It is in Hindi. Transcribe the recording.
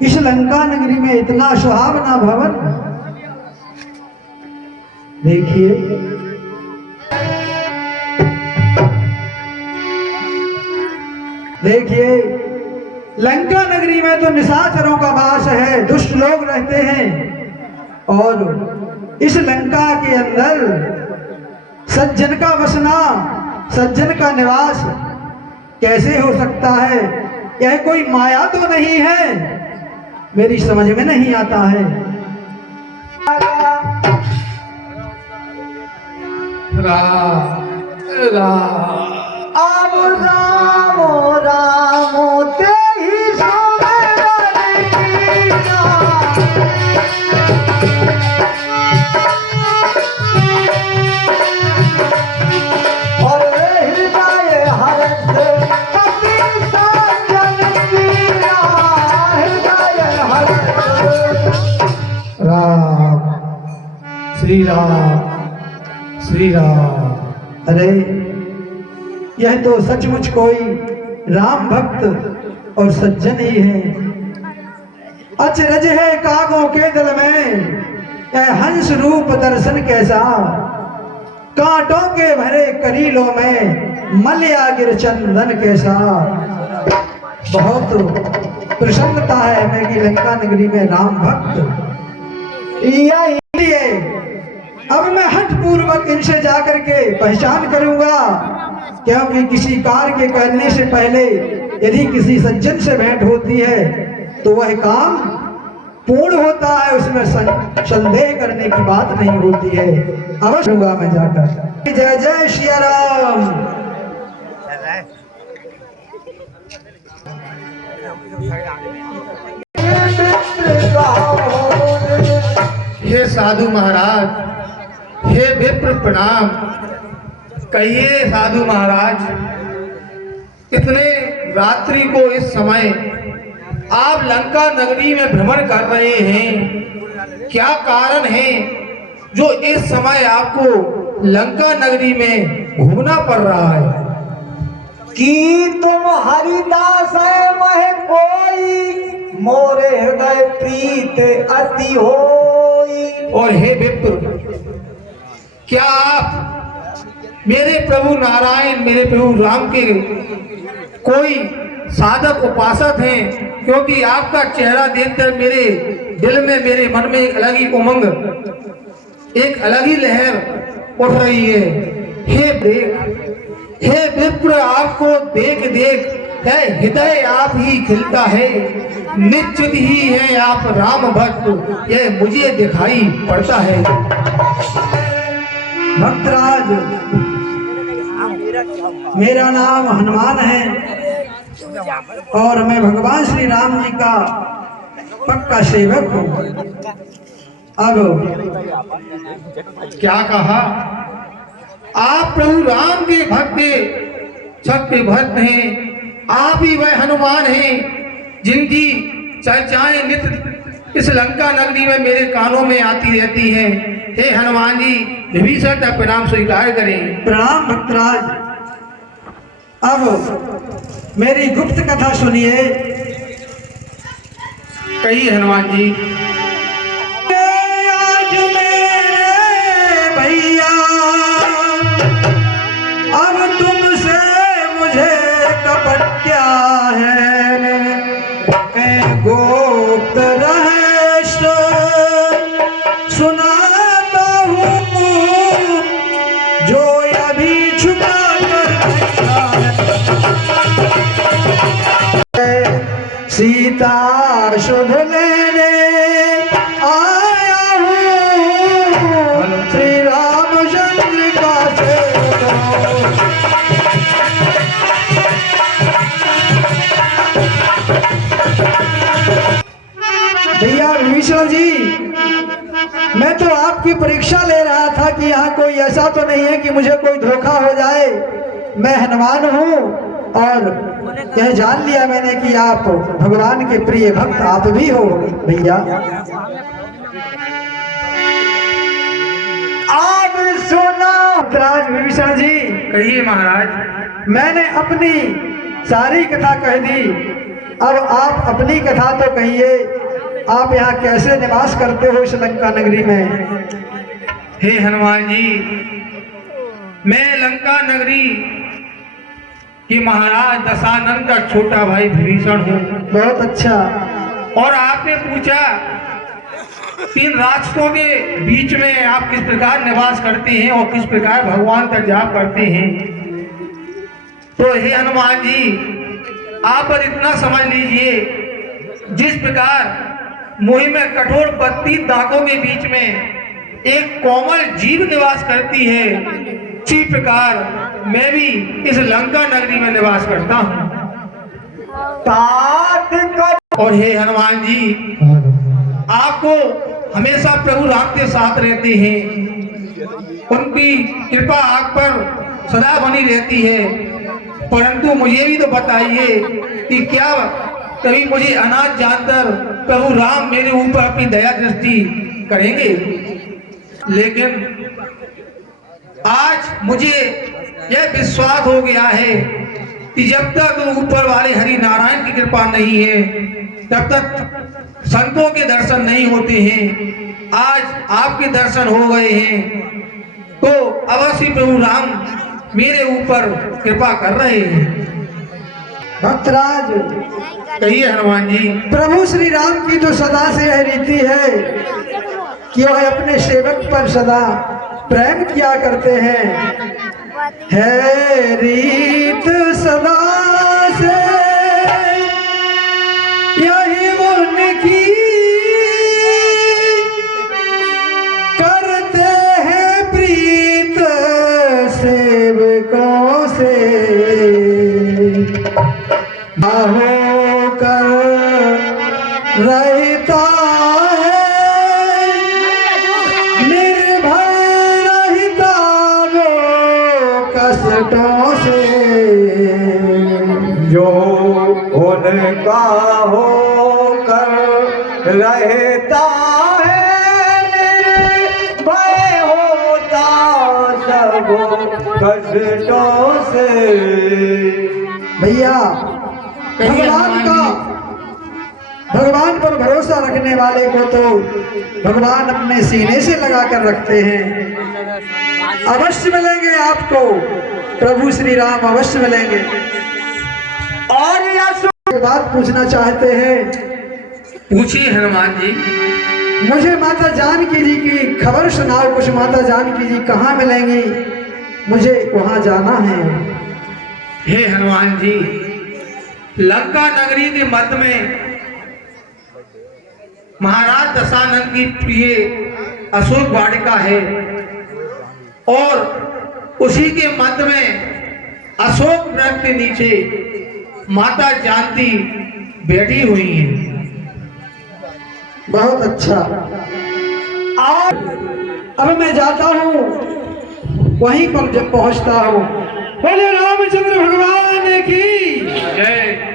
इस लंका नगरी में इतना सुहावना भवन, देखिए देखिए, लंका नगरी में तो निशाचरों का वास है, दुष्ट लोग रहते हैं, और इस लंका के अंदर सज्जन का बसना, सज्जन का निवास कैसे हो सकता है? यह कोई माया तो नहीं है? मेरी समझ में नहीं आता है। अब रामो रामो ते ही और हृदय हर्ष पति सज्जन कीरा, हृदय हर्ष। राम, श्री राम, श्री राम। अरे यह तो सचमुच कोई राम भक्त और सज्जन ही है। अचरज है कागों के दिल में यह हंस रूप दर्शन कैसा, कांटों के भरे करीलों में मल्या गिर चंदन कैसा। बहुत प्रसन्नता है हमें कि लंका नगरी में राम भक्त। इसलिए अब मैं हठ पूर्वक इनसे जाकर के पहचान करूंगा, क्योंकि किसी कार्य के करने से पहले यदि किसी सज्जन से भेंट होती है तो वह काम पूर्ण होता है, उसमें संदेह करने की बात नहीं होती है। अवश्य लूंगा मैं जाकर। जय जय श्री राम। हे साधु महाराज, हे विप्र प्रणाम। कहिए साधु महाराज, इतने रात्रि को इस समय आप लंका नगरी में भ्रमण कर रहे हैं, क्या कारण है जो इस समय आपको लंका नगरी में घूमना पड़ रहा है? कि तुम हरिदास है मह कोई, मोरे हृदय प्रीत अति होई। और हे विप्र, क्या आप मेरे प्रभु नारायण, मेरे प्रभु राम के कोई साधक उपासक हैं? क्योंकि आपका चेहरा देखकर मेरे दिल में, मेरे मन में एक अलग ही उमंग, एक अलग ही लहर उठ रही है। हे विप्र, आपको देख देख है हृदय आप ही खिलता है, निश्चित ही है आप राम भक्त, यह मुझे दिखाई पड़ता है। भक्तराज, मेरा नाम हनुमान है और मैं भगवान श्री राम जी का पक्का सेवक हूँ। अब क्या कहा? आप प्रभु राम के भक्त, सत्य भक्त हैं, आप ही वह हनुमान हैं जिनकी चर्चाएं नित्य इस लंका नगरी में मेरे कानों में आती रहती हैं। हे हनुमान जी, विभीषण का प्रणाम स्वीकार करें। प्रणाम भक्तराज। अब मेरी गुप्त कथा सुनिए। कहिए हनुमान जी। आज मेरे भैया, अब तुमसे मुझे कपट क्या है, मैं गुप्त रहस्य सुनाता हूँ जो अभी छुपा कर सीता शुभ लेने आया हूँ, श्री रामचंद्र का भैया विभीषण जी, मैं तो आपकी परीक्षा ले रहा था कि यहाँ कोई ऐसा तो नहीं है कि मुझे कोई धोखा हो जाए। मैं हनुमान हूँ और यह जान लिया मैंने कि आप भगवान के प्रिय भक्त आप भी हो भैया। आज सुना राज विभीषण जी। कहिए महाराज। मैंने अपनी सारी कथा कह दी अब आप अपनी कथा तो कहिए, आप यहाँ कैसे निवास करते हो इस लंका नगरी में? हे हनुमान जी, मैं लंका नगरी कि महाराज दशानन का छोटा भाई विभीषण हूँ। बहुत अच्छा। और आपने पूछा तीन राक्षसों के बीच में आप किस प्रकार निवास करते हैं और किस प्रकार भगवान का जाप करते हैं। तो हे हनुमान जी, आप पर इतना समझ लीजिए, जिस प्रकार मुंह में कठोर 32 दांतों के बीच में एक कोमल जीव निवास करती है, इसी प्रकार मैं भी इस लंका नगरी में निवास करता हूँ। और हे हनुमान जी, आपको हमेशा प्रभु राम के साथ रहते हैं, उनकी कृपा आप पर सदा बनी रहती है। परंतु मुझे भी तो बताइए कि क्या कभी मुझे अनाथ जानकर प्रभु राम मेरे ऊपर अपनी दया दृष्टि करेंगे? लेकिन आज मुझे यह विश्वास हो गया है कि जब तक ऊपर वाले हरि नारायण की कृपा नहीं है, तब तक संतों के दर्शन नहीं होते हैं। आज आपके दर्शन हो गए हैं तो अवश्य प्रभु राम मेरे ऊपर कृपा कर रहे हैं। भक्तराज, कहिए हनुमान जी। प्रभु श्री राम की तो सदा से यह रीति है कि वह अपने सेवक पर सदा प्रेम किया करते हैं। है रीत सदा से यही उनकी, करते हैं प्रीत सेवकों से, होकर रहता है निर्भय रहता वो कष्टों से। जो उनका होकर रहता है निर्भय होता सब कष्टों से। भैया, भगवान पर भरोसा रखने वाले को तो भगवान अपने सीने से लगा कर रखते हैं। अवश्य मिलेंगे आपको प्रभु श्री राम, अवश्य मिलेंगे। और यह बात पूछना चाहते हैं? पूछिए हनुमान जी। मुझे माता जानकी जी की खबर सुनाओ, कुछ माता जानकी जी कहाँ मिलेंगी, मुझे वहां जाना है। हे हनुमान जी, लंका नगरी के मध्य में महाराज दशानन की प्रिय अशोक वाटिका है और उसी के मध्य में अशोक वृक्ष के नीचे माता जानकी बैठी हुई हैं। बहुत अच्छा। और अब मैं जाता हूँ, वहीं पर जब पहुँचता हूँ, बोले रामचंद्र भगवान की जय।